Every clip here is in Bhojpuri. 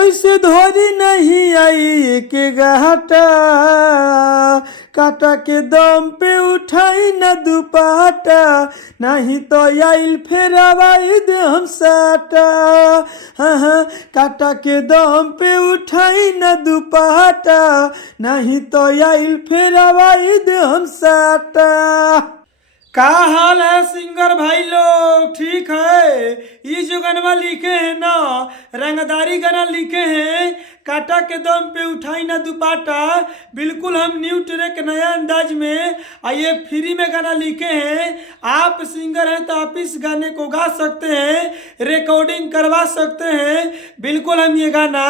ऐसे धोरी नहीं आई के घाटा, काटा के दम पे उठाई न दुपाटा, नहीं तो आइल फेर आवाई दे हम साटा। हाँ, काटा के दम पे उठाई न दुपाटा, नहीं तो आइल फेर आवाई दे हम साटा। का हाल है सिंगर भाई लोग, ठीक है? ये जो गाना लिखे हैं ना, रंगदारी गाना लिखे हैं, काटा के दम पे उठाई ना दुपाटा, बिल्कुल हम न्यू ट्रैक नया अंदाज में आइए फ्री में गाना लिखे हैं। आप सिंगर हैं तो आप इस गाने को गा सकते हैं, रिकॉर्डिंग करवा सकते हैं। बिल्कुल हम ये गाना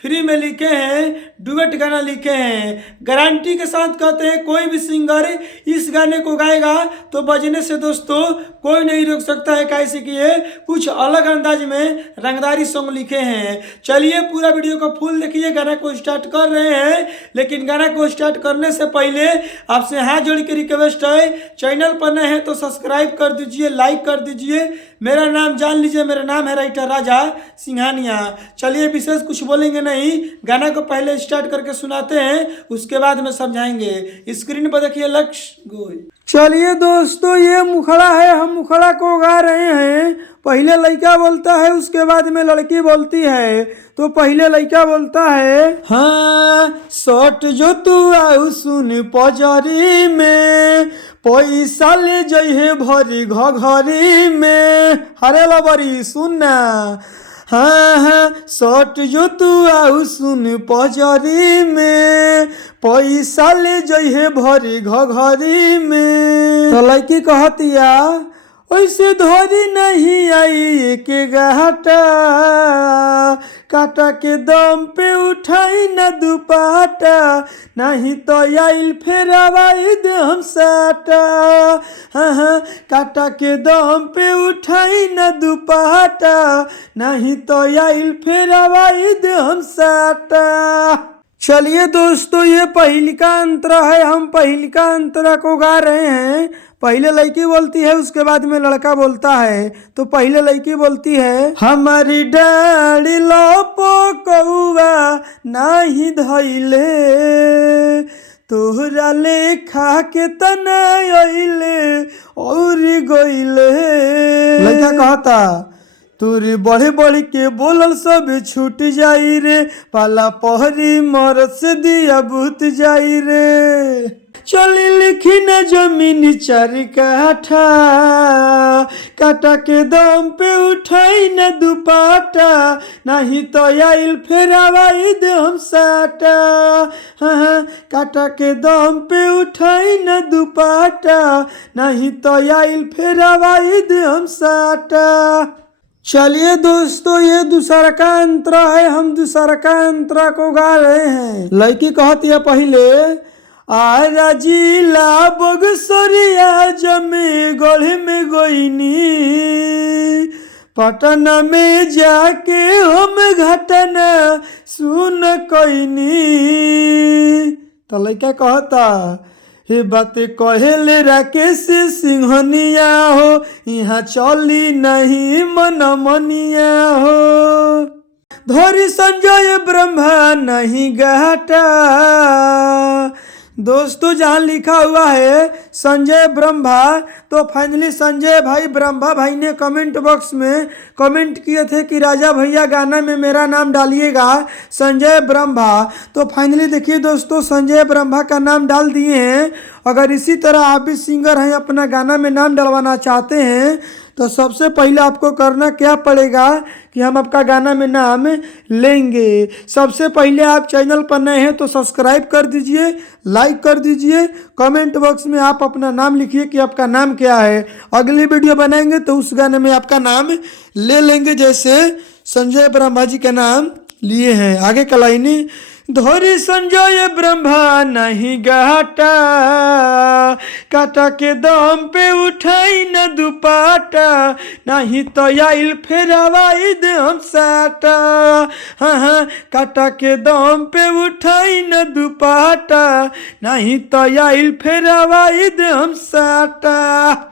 फ्री में लिखे हैं, डुएट गाना लिखे हैं। गारंटी के साथ कहते हैं कोई भी सिंगर इस गाने को गाएगा तो बजने से दोस्तों कोई नहीं रोक सकता है, कैसे कि ये कुछ अलग अंदाज में रंगदारी सॉन्ग लिखे हैं। चलिए पूरा वीडियो को फुल देखिए, गाना को स्टार्ट कर रहे हैं। लेकिन गाना को स्टार्ट करने से पहले आपसे हाथ जोड़ के रिक्वेस्ट है, चैनल पर नए हैं तो सब्सक्राइब कर दीजिए, लाइक कर दीजिए। मेरा नाम जान लीजिए, मेरा नाम है राइटर राजा सिंघानिया। चलिए विशेष कुछ बोलेंगे नहीं, गाना को पहले स्टार्ट करके सुनाते हैं, उसके बाद में समझाएंगे। स्क्रीन पर देखिए, लक्ष्य गोल। चलिए दोस्तों, ये मुखड़ा है, हम मुखड़ा को गा रहे हैं। पहले लड़का बोलता है, उसके बाद में लड़की बोलती है। तो पहले लड़का बोलता है, हाँ सट जो तू आउ सुन पजरी में, पैसा ले जइहे भरी घघरी में। हरे लबरी सुनना, हाँ सट जो तू आउ सुन पजरी में, पैसा ले जइहे भरी घघरी में। तो लड़की कहतिया, ऐसे धोरी नहीं आई के घाटा, काटा के दम पे उठाई न दुपाटा, नहीं तो आइल फेर आवाई दे हम साटा। हाँ, काटा के दम पे उठाई न दुपाटा, नहीं तो आइल फेर आवाई दे हम साटा। चलिए दोस्तों, ये पहिलिका अंतरा है, हम पहिलिका अंतरा को गा रहे हैं। पहले लड़की बोलती है, उसके बाद में लड़का बोलता है। तो पहले लड़की बोलती है, हमारी डाड़ी लोपो कौआ नाही धइले, तोहरा लेखा के तना अइले और गइले। लड़का कहता, तोरे बढ़े बढ़ के बोलल सब छूट जाई रे, पाला पहरी मर से दिया बुत जाई रे। चली लिखी न जमीन चार काठा, काटा के दम पे उठाई न दुपाटा, नहीं तो आइल फेर आवाई दे हम साटा। हाँ, काटा के दम पे उठाई न दुपाटा, नहीं तो आइल फेर आवाई दे हम साटा। चलिए दोस्तों, ये दूसरा का अंतरा है, हम दूसरा का अंतरा को गा रहे हैं। लड़की कहती है पहले, आरा जिला बगसरिया जमे गढ़े में गईनी, पटना में जाके हम घटना सुन कईनी। तो लड़का कहता, हे बात कहेले राकेश सिंहनिया हो, यहाँ चली नहीं मन मनिया हो। धोरी संजय ब्रह्मा नहीं घाटा। दोस्तों जहाँ लिखा हुआ है संजय ब्रह्मा, तो फाइनली संजय भाई ब्रह्मा भाई ने कमेंट बॉक्स में कमेंट किए थे कि राजा भैया गाना में मेरा नाम डालिएगा संजय ब्रह्मा। तो फाइनली देखिए दोस्तों, संजय ब्रह्मा का नाम डाल दिए हैं। अगर इसी तरह आप भी सिंगर हैं, अपना गाना में नाम डलवाना चाहते हैं, तो सबसे पहले आपको करना क्या पड़ेगा कि हम आपका गाना में नाम लेंगे। सबसे पहले आप चैनल पर नए हैं तो सब्सक्राइब कर दीजिए, लाइक कर दीजिए, कमेंट बॉक्स में आप अपना नाम लिखिए कि आपका नाम क्या है। अगली वीडियो बनाएंगे तो उस गाने में आपका नाम ले लेंगे, जैसे संजय ब्रह्मा जी का नाम लिए हैं। आगे का लाइन, धोरी संजय ब्रह्मा नहीं घाटा, काटा के दम पे उठाई न दुपाटा, नहीं तो आइल फेर आवाई दे हम साटा। हाँ, काटा के दम पे उठाई न दुपाटा, नहीं तो आइल फेर आवाई दे हम साटा।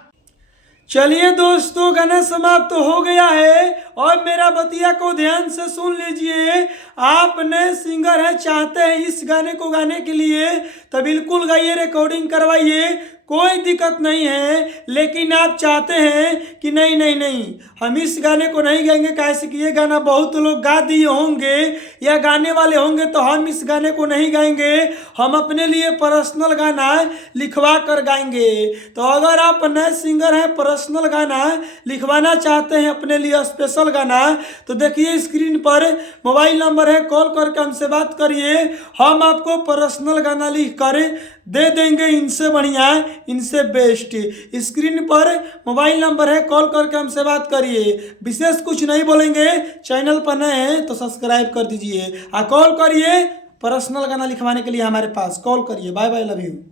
चलिए दोस्तों, गाना समाप्त हो गया है और मेरा बतिया को ध्यान से सुन लीजिए। आप नए सिंगर हैं, चाहते हैं इस गाने को गाने के लिए तो बिल्कुल गाइए, रिकॉर्डिंग करवाइए, कोई दिक्कत नहीं है। लेकिन आप चाहते हैं कि नहीं नहीं नहीं हम इस गाने को नहीं गाएंगे, कैसे कि ये गाना बहुत लोग गा दिए होंगे या गाने वाले होंगे, तो हम इस गाने को नहीं गाएंगे, हम अपने लिए पर्सनल गाना लिखवा कर गाएंगे। तो अगर आप नए सिंगर हैं, पर्सनल गाना लिखवाना चाहते हैं अपने लिए स्पेशल गाना, तो देखिए स्क्रीन पर मोबाइल नंबर है, कॉल करके हमसे बात करिए, हम आपको पर्सनल गाना लिख कर दे देंगे, इनसे बढ़िया, इनसे बेस्ट। स्क्रीन पर मोबाइल नंबर है, कॉल करके हमसे बात करिए। विशेष कुछ नहीं बोलेंगे, चैनल पर नए हैं तो सब्सक्राइब कर दीजिए, कॉल करिए पर्सनल गाना लिखवाने के लिए हमारे पास कॉल करिए। Bye bye, love you.